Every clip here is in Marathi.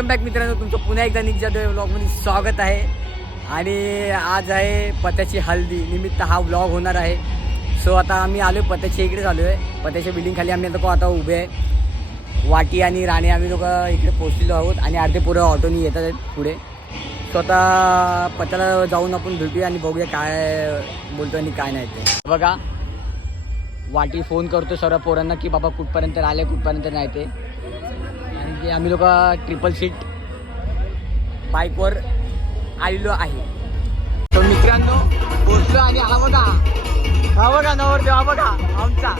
वेलकम बॅक मित्रांनो, तुमचं पुन्हा एकदा निक जाधव व्लॉगमध्ये स्वागत आहे. आणि आज आहे पत्याची हल्दी निमित्त हा व्लॉग होणार आहे. सो आता आम्ही आलो पत्याच्या इकडे आलो आहे. पत्याच्या बिल्डिंग खाली आम्ही आता उभे आहे. वाटी आणि राणे आम्ही लोक इकडे पोहोचलेलो आहोत आणि अर्धे पोरं ऑटोनी येतात आहेत पुढे. सो आता पत्याला जाऊन आपण भेटूया आणि बघूया काय बोलतो आणि काय नाही ते. बघा वाटी फोन करतो सर्व पोरांना की बाबा कुठपर्यंत आले कुठपर्यंत नाही ते. आणि ते आम्ही लोक ट्रिपल सीट बाईकवर आलेलो आहे. तर मित्रांनो पोचलो आणि हा बघा नवरदेव हा बघा आमचा.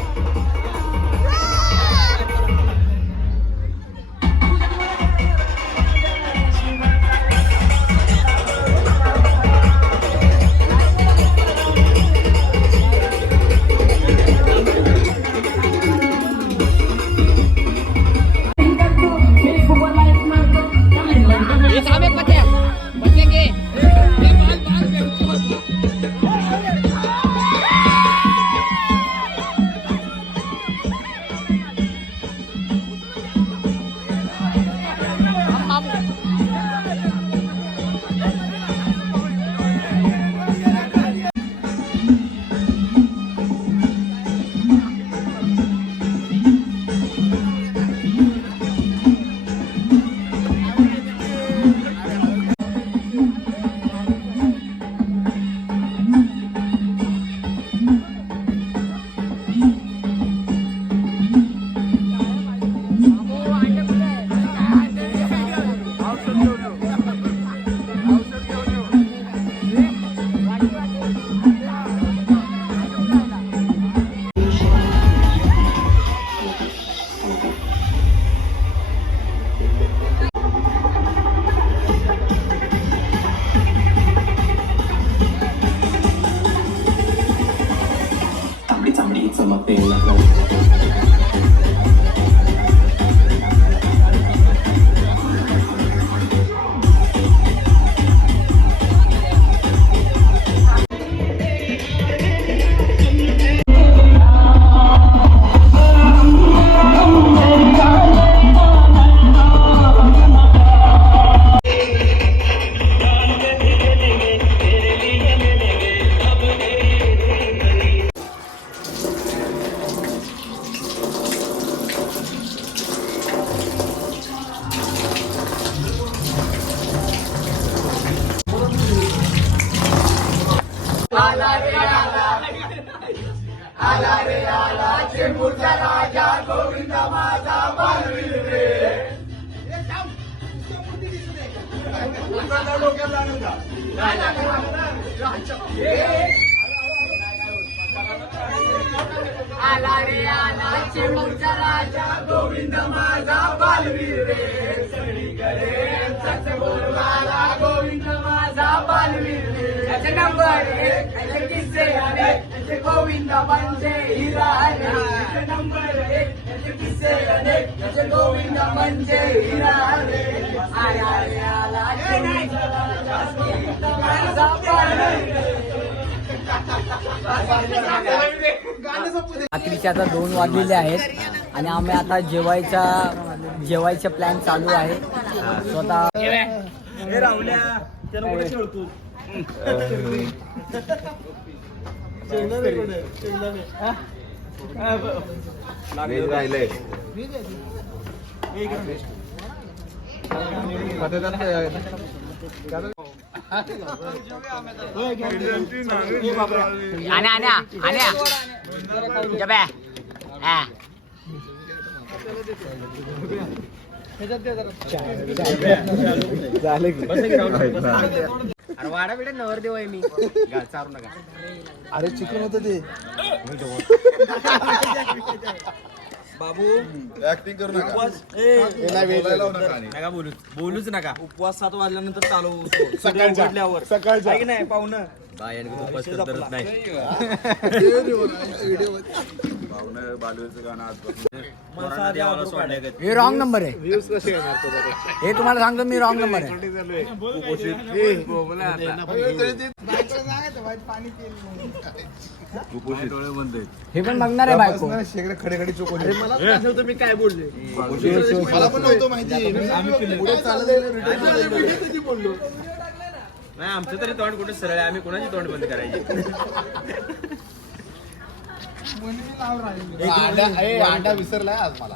आला रे आला चेंबूरचा राजा गोविंद माझा बालवीर रे. आला रे आला चेंबूरचा राजा गोविंद माझा बालवीर रे. सगळीकडे सच बोलवाला गोविंद माझा बालवीर रे. त्याचे नंबर एक त्याचे किस्से अनेक त्याचे गोविंद म्हणजे हिरा रे. त्याचे नंबर एक त्याचे किस्से अनेक त्याचे गोविंद म्हणजे हिरा रे. आला रे आला चेंबूरचा राजा गोविंद माझा बालवीर रे. रात्रीचे आता 2 वाजलेले आहेत आणि आम्ही आता जेवायचा प्लॅन चालू आहे. स्वतः अरे वाडा बेटा नवरदेव आहे मी. चारू नका. अरे चिकन होतं ते. बाबू ऍक्टिंग करू नका. नका बोलूच नका. उपवास 7 वाजल्यानंतर चालू सकाळच्या की नाही पाहुणं उपवास करत नाही. भावनं बालवीचं गाणं आजपासून कोरोना देवाला सोडल्या हे रॉंग नंबर आहे व्ह्यूज कसे येणार तो बघा. हे तुम्हाला सांगतो मी रॉंग नंबर आहे कुपोषित हे पण बघणार आहे बायको शेकडे खडे खडे चोकले मला आठवतं मी काय बोलले मला पण नव्हतं माहिती पुढे चाललंय बोललो नाही आमचं तरी तोंड कुठे सरळ आहे आम्ही कोणाची तोंड बंद करायची अंडा विसरलाय आज मला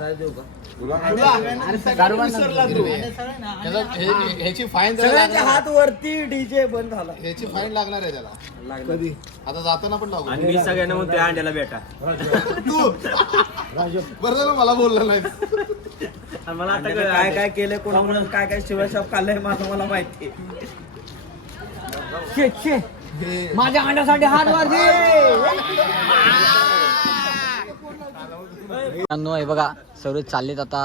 ह्याची फाईन हात वरती डीजे बंद झाला ह्याची फाईन लागणार आहे त्याला कधी आता जाताना पण लागू आणि मी सगळ्यांना म्हणतो अंड्याला बेटा तू बरं झालं मला बोलला नाही आणि मला आता काय काय केलंय कोणामुळे काय काय शिवाशाप खाल्लंय मला माहिती शे, शे. माझ्या अंड्यासाठी हात वर दे. मित्रांनो, हे बघा सर्व चाललेत आता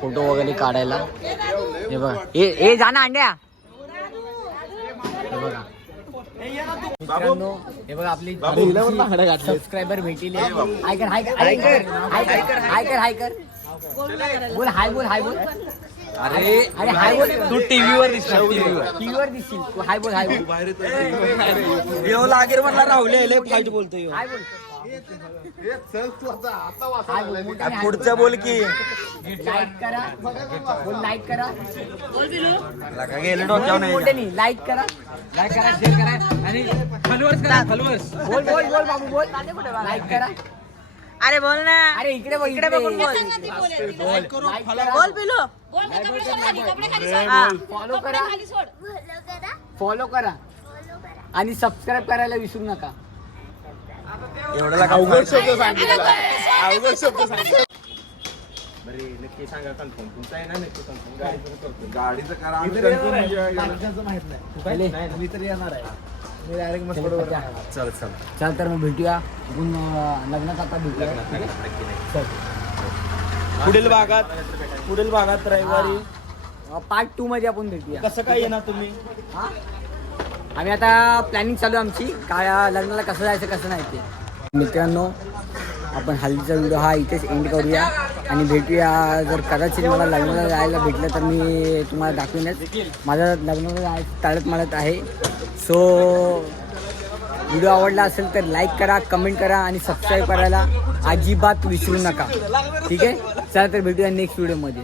फोटो वगैरे काढायला. हे बघा हे जा ना अंड्या. हे बघा मित्रांनो, हे बघा आपली सबस्क्रायबर भेटले. हाय कर हाय कर हाय कर हाय कर हाय कर हाय कर बोल हाय बोल हाय बोल. अरे अरे हाय बोल. तू टीव्हीवर दिसतो टीव्हीवर दिसशील तू. हाय बोल हाय बोल. येऊ लागेल म्हणला राहुल फाईट बोलतोय हाय बोल. चल तू आता हाय बोल. मोठ्याने हाय बोल. पुढचं बोल की लाईक करा बोल. लाईक करा गेलं डोक्यावर नाही मोठ्याने लाईक करा शेअर करा आणि फॉलोअर्स बोल बोल बोल बाबू बोल. लाईक करा. अरे बोल ना. अरे इकडे बघ इकडे बघून बोल. बोल बोल पिलू. फॉलो करा फॉलो करा आणि सबस्क्राईब करायला विसरू नका. एवढं अवघड शब्द सांगितला अवघड शब्द सांगितला बरे नक्की सांगा कन्फर्म तुमचा आहे ना नक्की कन्फर्म गाडी सुरू करतो गाडीचं करा आम्ही पहिले मी तर येणार आहे मी डायरेक्ट मस्त बरोबर राहणार. चल चल चल तर मग भेटूया. आपण लग्नात आता भेटूया. चल. पुढील भागात रविवारी पार्ट 2 मध्ये आपण भेटूया. कसं काय येणार तुम्ही हा? आम्ही आता प्लॅनिंग चालू आहे आमची काय लग्नाला कसं जायचं कसं नाही ते. मित्रांनो, आपण हल्दीचा व्हिडिओ हा इथेच एंड करूया आणि भेटूया. जर कदाचित मला लग्नाला जायला भेटलं तर मी तुम्हाला दाखवेनच. माझं लग्नाला जायचं तळत मळत आहे. सो व्हिडिओ आवडला असेल तर लाईक करा, कमेंट करा आणि सबस्क्राईब करायला अजिबात विसरू नका. ठीक आहे, चला तर भेटूया नेक्स्ट व्हिडिओमध्ये.